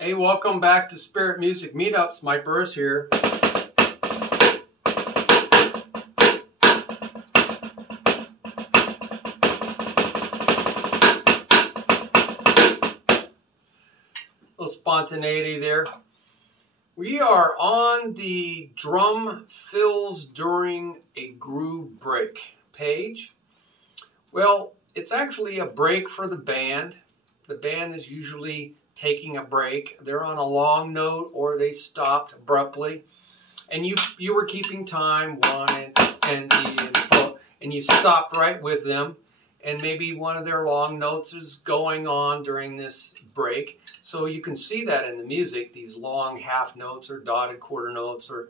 Hey, welcome back to Spirit Music Meetups. Mike Burris here. Little spontaneity there. We are on the drum fills during a groove break page. Well, it's actually a break for the band. The band is usually taking a break. They're on a long note or they stopped abruptly. And you were keeping time, 1 and 4, and you stopped right with them. And maybe one of their long notes is going on during this break. So you can see that in the music, these long half notes or dotted quarter notes or,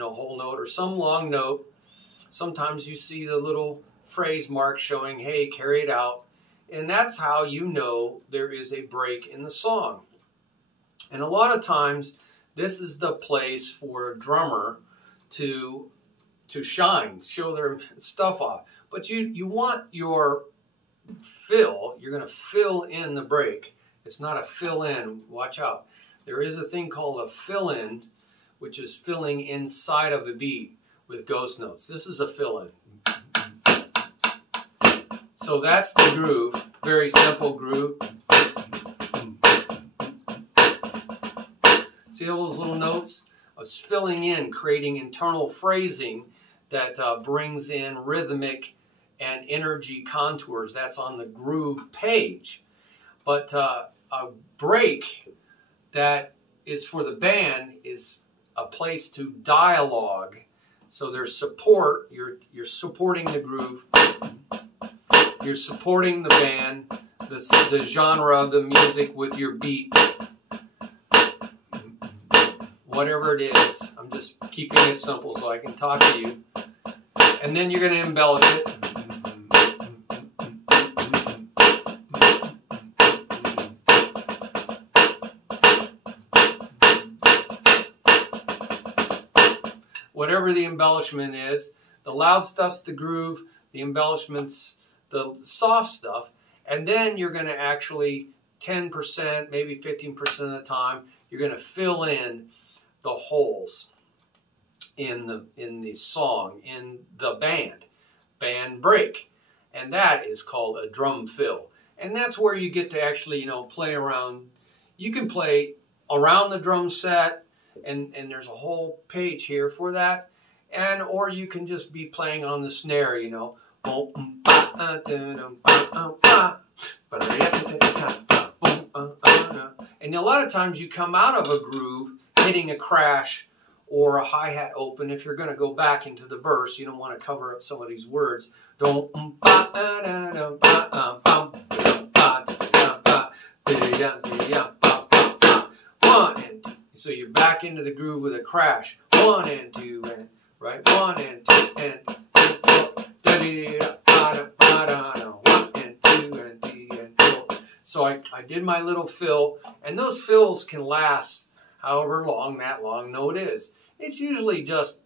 whole note or some long note. Sometimes you see the little phrase mark showing, hey, carry it out. And that's how you know there is a break in the song. And a lot of times, this is the place for a drummer to shine, show their stuff off. But you want your fill, you're going to fill in the break. It's not a fill in, watch out. There is a thing called a fill in, which is filling inside of a beat with ghost notes. This is a fill in. So that's the groove, very simple groove. See all those little notes? I was filling in, creating internal phrasing that brings in rhythmic and energy contours. That's on the groove page. But a break that is for the band is a place to dialogue. So there's support. You're supporting the groove. You're supporting the band, the genre of the music with your beat. Whatever it is, I'm just keeping it simple so I can talk to you. And then you're going to embellish it. Whatever the embellishment is, the loud stuff's the groove, the embellishment's the soft stuff, and then you're going to actually 10%, maybe 15% of the time, you're going to fill in the holes in the song, in the band break, and that is called a drum fill. And that's where you get to actually, play around. You can play around the drum set, and there's a whole page here for that, or you can just be playing on the snare, And a lot of times you come out of a groove hitting a crash or a hi-hat open. If you're going to go back into the verse, you don't want to cover up some of these words. So you're back into the groove with a crash. 1 and 2 and right. 1 and 2 and 1 and 2 and 3 and 4. So I did my little fill, and those fills can last however long that long note is. It's usually just,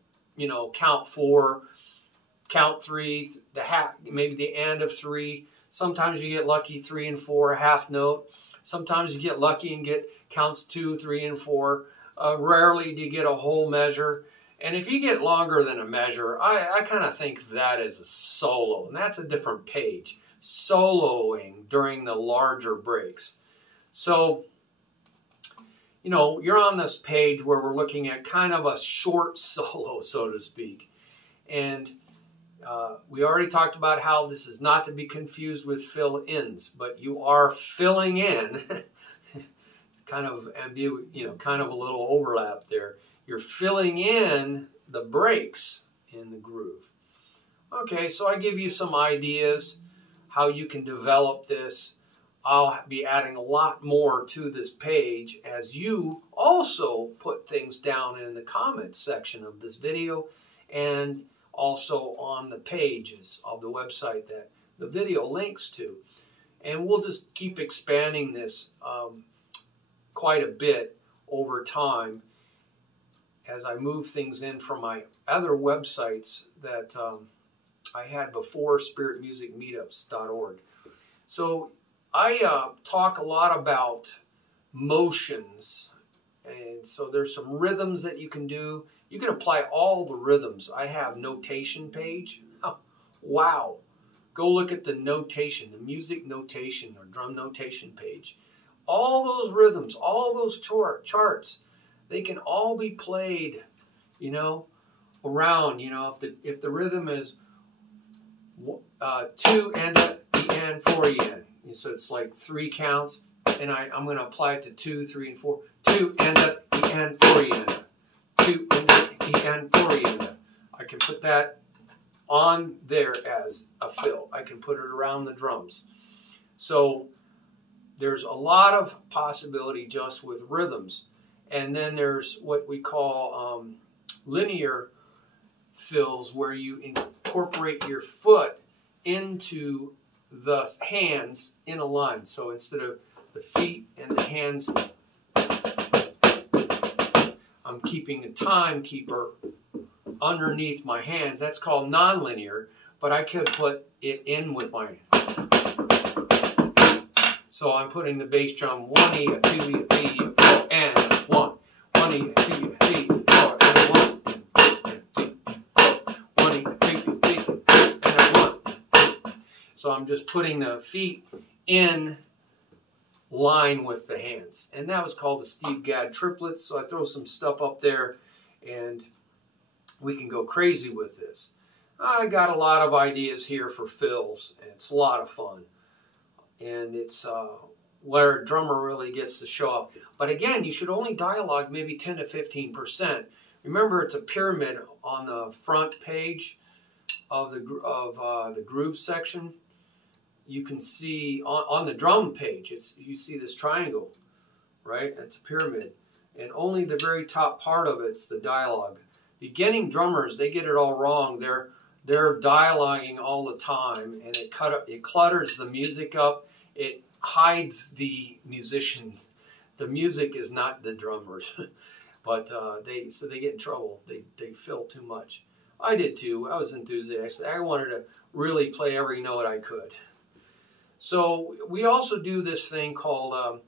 count 4, count 3, maybe the end of 3. Sometimes you get lucky 3 and 4, a half note. Sometimes you get lucky and get counts 2, 3, and 4. Rarely do you get a whole measure. And if you get longer than a measure, I kind of think of that as a solo. And that's a different page. Soloing during the larger breaks. So, you're on this page where we're looking at kind of a short solo, so to speak. And we already talked about how this is not to be confused with fill-ins, but you are filling in, kind of a little overlap there. You're filling in the breaks in the groove. Okay, so I give you some ideas how you can develop this. I'll be adding a lot more to this page as you also put things down in the comments section of this video and also on the pages of the website that the video links to. And we'll just keep expanding this quite a bit over time as I move things in from my other websites that I had before, spiritmusicmeetups.org. So I talk a lot about motions. And so there's some rhythms that you can do. You can apply all the rhythms. I have notation page. Oh, wow. Go look at the notation, the music notation or drum notation page. All those rhythms, all those charts, they can all be played, you know, around. You know, if the rhythm is 2 and a, the and 4 en. So it's like 3 counts, and I'm going to apply it to 2, 3, and 4. 2 and a, the and 4 en. 2 and a, the and 4 en. I can put that on there as a fill. I can put it around the drums. So there's a lot of possibility just with rhythms. And then there's what we call linear fills, where you incorporate your foot into the hands in a line. So instead of the feet and the hands, I'm keeping a timekeeper underneath my hands. That's called nonlinear, but I could put it in with my. So I'm putting the bass drum 1 E, a 2 E, a 3 E, 4, and 1. 1 E, a 2 E, a 3 E, 4, and 1. 1 E, a 2 E, 3, and 1. So I'm just putting the feet in line with the hands. And that was called the Steve Gadd triplets. So I throw some stuff up there and we can go crazy with this. I got a lot of ideas here for fills. And it's a lot of fun. And it's where a drummer really gets to show up. But again, you should only dialogue maybe 10 to 15%. Remember, it's a pyramid on the front page of the groove section. You can see on the drum page, you see this triangle, right? It's a pyramid. And only the very top part of it's the dialogue. Beginning drummers, they get it all wrong. They're dialoguing all the time, and it clutters the music up. It hides the musician. The music is not the drummers, but so they get in trouble. They fill too much. I did too. I was enthusiastic. I wanted to really play every note I could. So we also do this thing called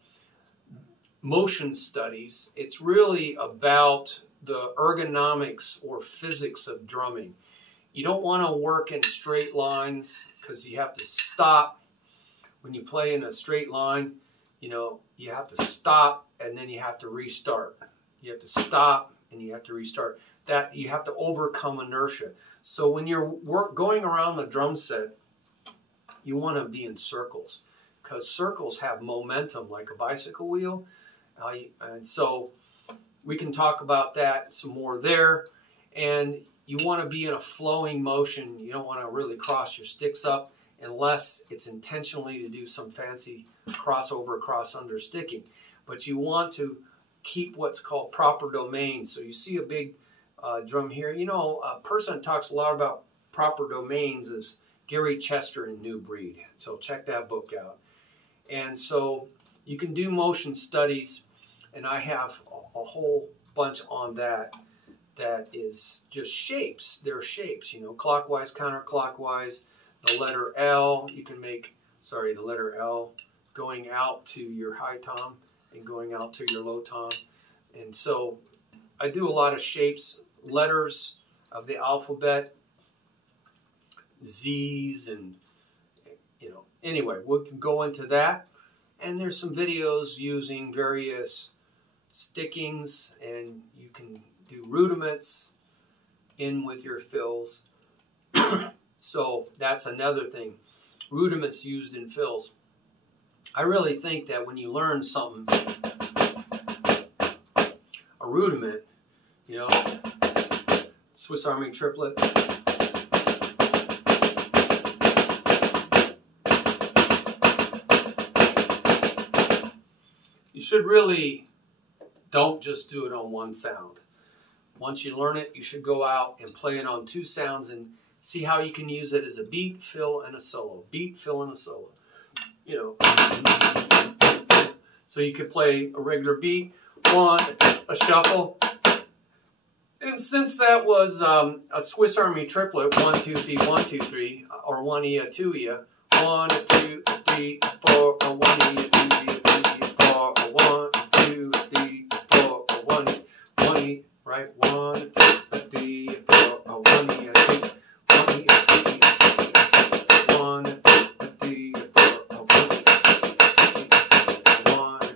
motion studies. It's really about the ergonomics or physics of drumming. You don't want to work in straight lines because you have to stop. When you play in a straight line, you know, you have to stop and then you have to restart. You have to stop and you have to restart. That you have to overcome inertia. So when you're going around the drum set, you want to be in circles because circles have momentum like a bicycle wheel. And so we can talk about that some more there. And you want to be in a flowing motion. You don't want to really cross your sticks up unless it's intentionally to do some fancy crossover, cross-under sticking. But you want to keep what's called proper domains. So you see a big drum here. You know, a person that talks a lot about proper domains is Gary Chester in New Breed. So check that book out. And so you can do motion studies, and I have a whole bunch on that. That is just shapes. They're shapes, you know, clockwise, counterclockwise. The letter L, you can make, the letter L going out to your high tom and going out to your low tom. And so I do a lot of shapes, letters of the alphabet, Z's, and, you know, anyway, we can go into that. And there's some videos using various stickings, and you can do rudiments in with your fills. So that's another thing. Rudiments used in fills. I really think that when you learn something, a rudiment, you know, Swiss Army triplet. You should really don't just do it on one sound. Once you learn it, you should go out and play it on 2 sounds and see how you can use it as a beat, fill, and a solo. Beat, fill, and a solo. You know. So you could play a regular beat, 1, a shuffle. And since that was a Swiss Army triplet, 1, 2, 3, 1, 2, 3, or 1 E, a 2 E, 1, 2, 3, 4, or 1 E, a 2 E, a 3, 4, or 1. right? 1, 2, 3, 4, 1, 2, 3, 1, 2, 3, 4, 1.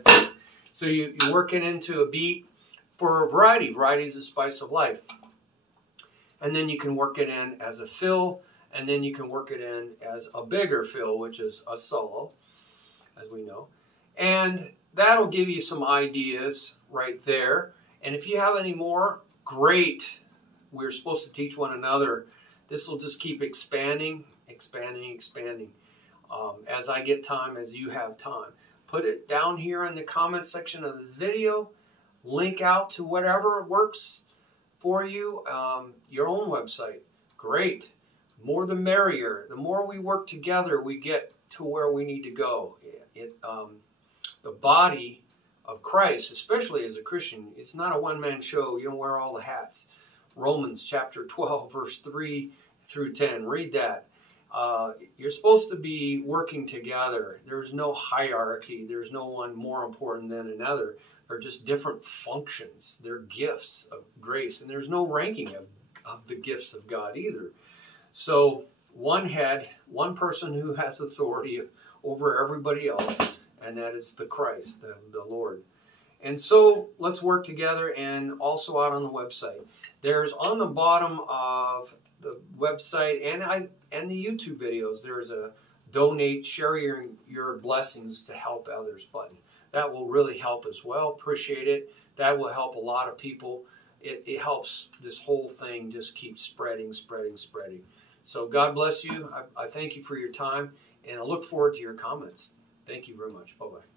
So you're working into a beat for a variety. Variety is the spice of life. And then you can work it in as a fill, and then you can work it in as a bigger fill, which is a solo, as we know. And that'll give you some ideas right there. And if you have any more, great. We're supposed to teach one another. This will just keep expanding, expanding, expanding. As I get time, as you have time. Put it down here in the comment section of the video. Link out to whatever works for you. Your own website. Great. More the merrier. The more we work together, we get to where we need to go. The body of Christ, especially as a Christian, it's not a one-man show. You don't wear all the hats. Romans chapter 12, verse 3 through 10. Read that. You're supposed to be working together. There's no hierarchy. There's no one more important than another. They're just different functions. They're gifts of grace. And there's no ranking of the gifts of God either. So one head, one person who has authority over everybody else, and that is the Christ, the Lord. And so let's work together, and also out on the website. There's on the bottom of the website and the YouTube videos, there's a donate, share your blessings to help others button. That will really help as well. Appreciate it. That will help a lot of people. It helps this whole thing just keep spreading, spreading, spreading. So God bless you. I thank you for your time, and I look forward to your comments. Thank you very much. Bye-bye.